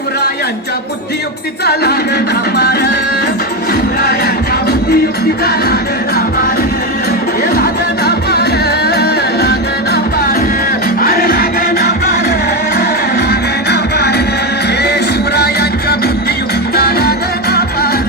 शिवरायांच्या बुद्धियुक्तीचा लागला पार, शिवरायांच्या बुद्धियुक्तीचा लागला पार, हे लागला पार, लागला पार, अरे लागला पार, लागला पार, हे शिवरायांच्या बुद्धियुक्तीचा लागला पार.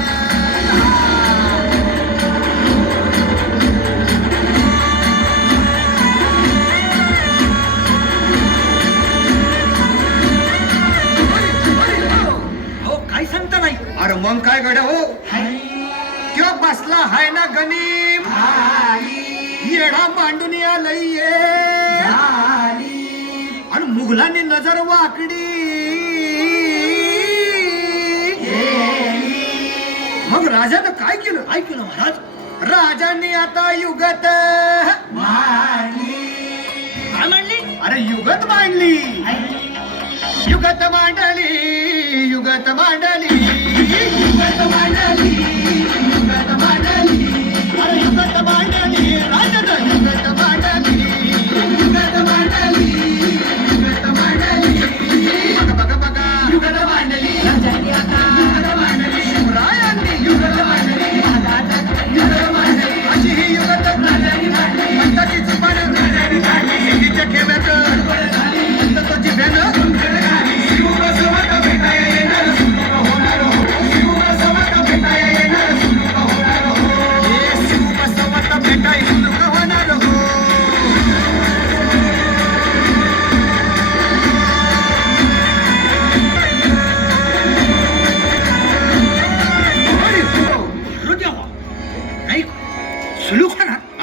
काय सांगता नाही? अरे मग काय गड्या हो, त्यो बसला हाय ना गणिम, येडा मांडून आलंय ये, आणि मुघलांनी नजर वाकडी, मग राजानं काय केलं? काय केलं महाराज? राजांनी आता युगत काय मांडली? अरे युगत मांडली, युगत मांडली, युगत मांडली, युगत मांडली, युगत मांडली, अरे युगत मांडली, राजानं युगत मांडली, युगत मांडली, युगत मांडली, बघा बघा बघा, युगत मांडली, राजांनी आता युगत मांडली, शिवरायांनी युगत मांडली, युगत मांडली, अशी ही युगत राजांनी मांडली, म्हणतात ती जुबान राजांनी मांडली, हिच्या ठेव्यात म्हणतात तो जिभ्यानं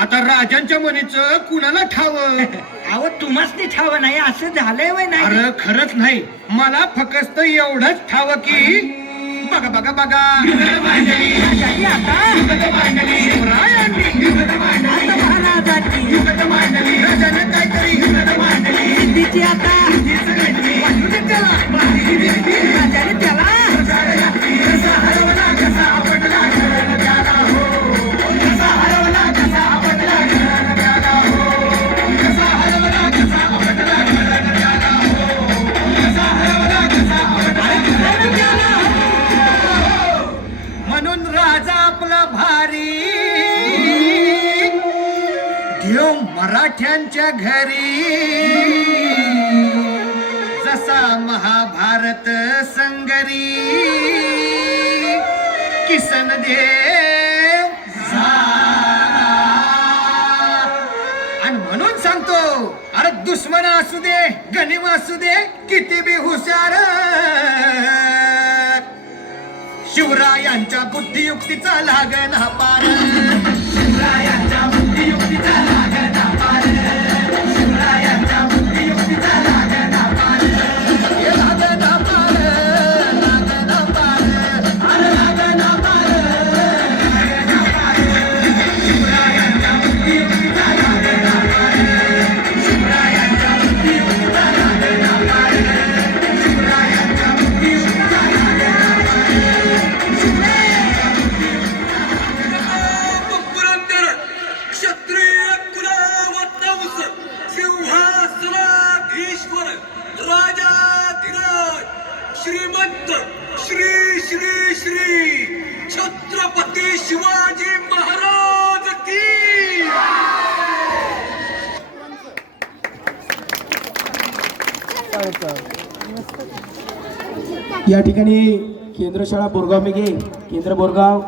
आता राजांच्या मनीचं कुणाला ठावं? अहो तुम्हाच ते ठाव नाही असं झालंय वय नाही? अरे खरंच नाही, मला फक्त एवढंच ठावं की बघा बघा बघा, राजांनी आता शिवरायांनी आता महाराजांची राजाने काहीतरी सिद्धीची आता वाटू दे त्याला. राजाने त्याला म्हणून राजा आपला भारी देव मराठ्यांच्या घरी, जसा महाभारत संगरी किसन देव झाला. आणि म्हणून सांगतो, अरे दुश्मन असू दे गनिम असू दे किती बी हुशार, शिवरायांच्या बुद्धियुक्तीचा लागला पार, शिवरायांच्या बुद्धियुक्तीचा लागला पार, शिवरायांच्या बुद्धियुक्तीचा लागला पार, हे लागला पार, लागला पार, अरे लागला पार, लागला पार, शिवरायांच्या बुद्धियुक्तीचा लागला पार, शिवरायांच्या बुद्धियुक्तीचा लागला पार, शिवरायांच्या बुद्धियुक्तीचा लागला पार. क्षत्रिय कुलवंश सिंहासनाधीश्वर राजाधिराज श्रीमंत श्री श्री श्री छत्रपती शिवाजी महाराज की. या ठिकाणी केंद्र शाळा बोरगाव मेघे, केंद्र बोरगाव